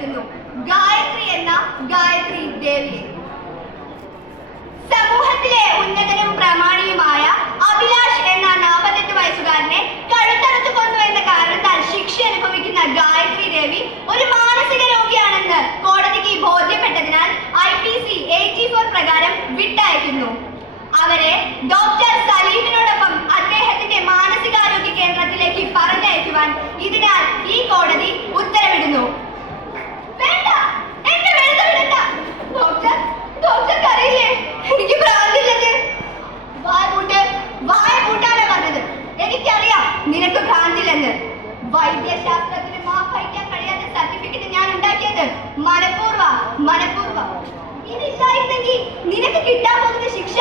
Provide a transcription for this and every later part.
ഉയർത്തുന്നു ഗായത്രി എന്ന ഗായത്രി ദേവിയെ. സമൂഹത്തിലെ ഉന്നതനും പ്രമാണിയുമായ അഭിലാഷ് എന്ന 48 വയസ്സുകാരനെ കഴുത്തറുത്തു കൊന്നു എന്ന കാരണത്താൽ ശിക്ഷ അനുഭവിക്കുന്ന ഗായത്രി ദേവി ഒരു മാനസിക രോഗിയാണെന്ന് കോടതിക്ക് ബോധ്യപ്പെട്ടതിനാൽ IPC 84 പ്രകാരം വിട്ടയക്കുന്നു. അവരെ ഡോക്ടർ സലീമിനോടൊപ്പം അദ്ദേഹത്തിന്റെ മാനസികാരോഗ്യ കേന്ദ്രത്തിലേക്ക് പറഞ്ഞയക്കുവാൻ ഇതിനാൽ ഈ കോടതി ഉത്തരവിടുന്നു. വേണ്ട, എന്നെ വെറുതെ വിടണ്ട. ഡോക്ടർക്ക് അറിയില്ലേ എനിക്ക് ഭ്രാന്തില്ലെന്ന്? വായ പൂട്ടാനാ പറഞ്ഞത്. എനിക്കറിയാം നിനക്ക് ഭ്രാന്തില്ലെന്ന്. വൈദ്യശാസ്ത്രത്തിന് മാപ്പയക്കാൻ കഴിയാത്ത സർട്ടിഫിക്കറ്റ് ഞാൻ ഉണ്ടാക്കിയത് മനഃപൂർവ്വം. ഇതില്ലായിരുന്നെങ്കിൽ നിനക്ക് കിട്ടാൻ പോകുന്ന ശിക്ഷ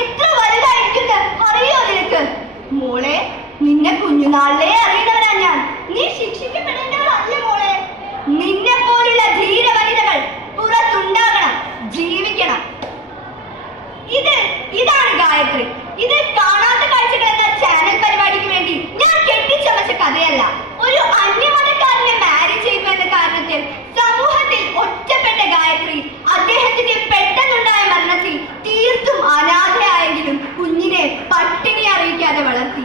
എത്ര വലുതായിരിക്കും അറിയോ നിനക്ക്? മോളെ, നിന്നെ കുഞ്ഞുനാളിലേ അറിയണവരാ ഞാൻ. നീ ശിക്ഷിക്കപ്പെടേണ്ടവളല്ല മോളെ. നിന്നെ പോലുള്ള ധീര വനിതകൾ പുറത്തുണ്ടാകണം, ജീവിക്കണം. ഇതാണ് ഗായത്രി. ഇത് കാണാത്ത കാഴ്ചകൾ എന്ന ചാനൽ പരിപാടിക്ക് വേണ്ടി ഞാൻ കെട്ടിച്ചമച്ച കഥയല്ല. ഒരു അന്യമതക്കാരനെ മാരേജ് ചെയ്യുക എന്ന കാരണത്തിൽ സമൂഹത്തിൽ ഒറ്റപ്പെട്ട ഗായത്രി അദ്ദേഹത്തിന്റെ പെട്ടെന്നുണ്ടായ മരണത്തിൽ തീർത്തും അനാഥയായെങ്കിലും കുഞ്ഞിനെ പട്ടിണി അറിയിക്കാതെ വളർത്തി.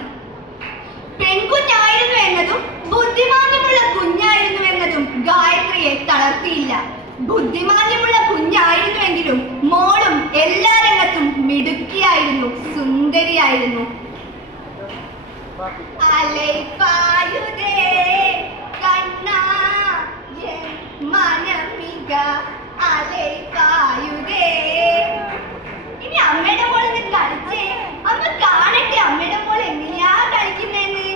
പെൺകുഞ്ഞായിരുന്നു എന്നതും ബുദ്ധിമാന്യമുള്ള കുഞ്ഞായിരുന്നു എന്നതും ഗായത്രിയെ തളർത്തിയില്ല. ബുദ്ധിമാന്യമുള്ള കുഞ്ഞായിരുന്നുവെങ്കിലും മോളും എല്ലാ രംഗത്തും മിടുക്കിയായിരുന്നു, സുന്ദരിയായിരുന്നു. അലൈപായുതേ കണ്ണാ എൻ മനമിക അലൈപായുതേ. ഇനി അമ്മയുടെ മോളൊന്ന് കളിച്ചേ. അമ്മ കാണട്ടെ അമ്മയുടെ മോൾ എങ്ങനെയാ കളിക്കുന്നേന്ന്.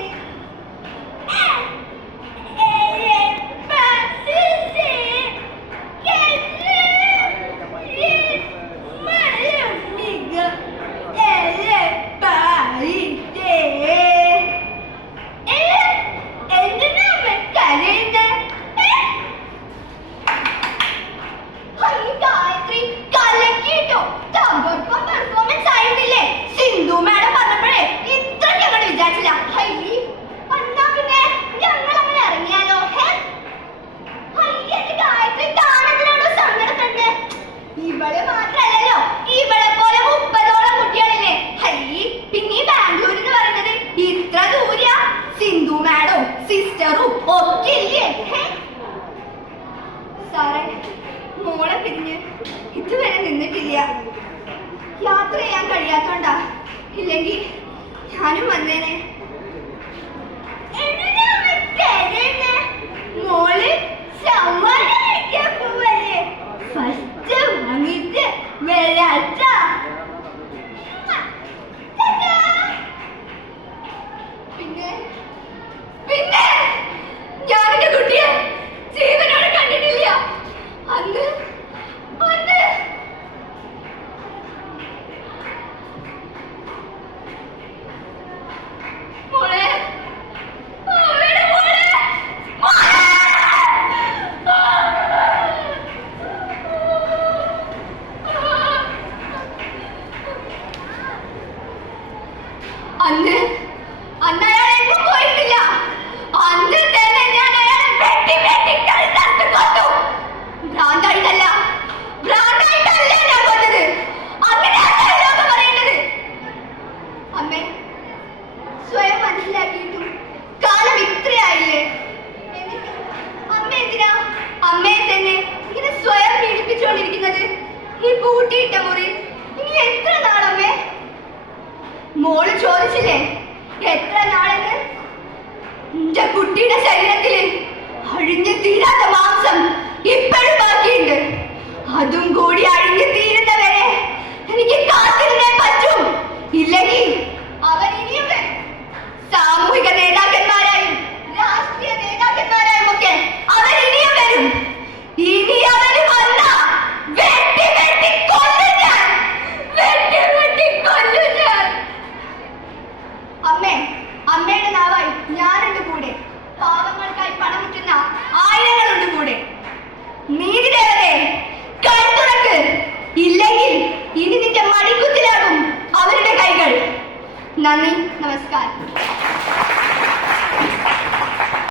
സാറേ, മോളെ പിരിഞ്ഞ് ഇതുവരെ നിന്നിട്ടില്ല. യാത്ര ചെയ്യാൻ കഴിയാത്തോണ്ടാ. ഇല്ലെങ്കിൽ ഞാനും വന്നേനെ. മോള് സമ്മാനം കഴിക്കാൻ പോവല്ലേ? ഫസ്റ്റ് വാങ്ങിട്ട് വരാട്ട. പിന്നെ ഞാനെന്റെ കുട്ടിയെ ജീവനോടെ കണ്ടിട്ടില്ല. അന്ന് മോളെ, അന്ന് അയാൾ എങ്ങും പോയിട്ടില്ല. അന്ന് തന്നെ ഞാൻ അയാളെ വെട്ടി കഴുത്തറുത്ത് കൊന്നു. ഭ്രാന്തായിട്ടല്ല ഞാൻ കൊന്നത്. അങ്ങനെയല്ല പറയേണ്ടത്. അമ്മേ, സ്വയം മനസ്സിലാക്കിയിട്ടും കാലം ഇത്രയായില്ലേ? അമ്മ എന്തിനാ അമ്മയെ തന്നെ ഇങ്ങനെ സ്വയം പീഡിപ്പിച്ചുകൊണ്ടിരിക്കുന്നത്? ഈ പൂട്ടിയിട്ട മുറി ഇനി എത്ര നാളമ്മേ? മോള് ചോദിച്ചില്ലേ എത്ര നാളെന്ന്? എന്റെ കുട്ടിയുടെ ശരീരത്തില് അഴിഞ്ഞു തീരാത്ത മാംസം ഇപ്പോഴും ബാക്കിയുണ്ട്. അതും കൂടി അഴിഞ്ഞു തീരുന്നവരെ എനിക്ക് കാത്തിരുന്നേ പറ്റും. ഇല്ലെങ്കിൽ അവർ ഇനിയും സാമൂഹിക നേതാക്കന്മാരായും രാഷ്ട്രീയ നേതാക്കന്മാരായും ഒക്കെ അവർ ഇനിയും വരും. ഇനി അവർ വന്ന വെട്ടി കൊല്ലും ഞാൻ. അമ്മയുടെ നാവായി ഞാനുണ്ട് കൂടെ. പാവങ്ങൾക്കായി പണമുറ്റുന്ന ആയിരങ്ങളുണ്ട് കൂടെ. നീതിദേവതേ, കൺതുറക്ക്. ഇല്ലെങ്കിൽ ഇനി നിന്റെ മടിക്കുത്തിലാകും അവരുടെ കൈകൾ. നന്ദി, നമസ്കാരം.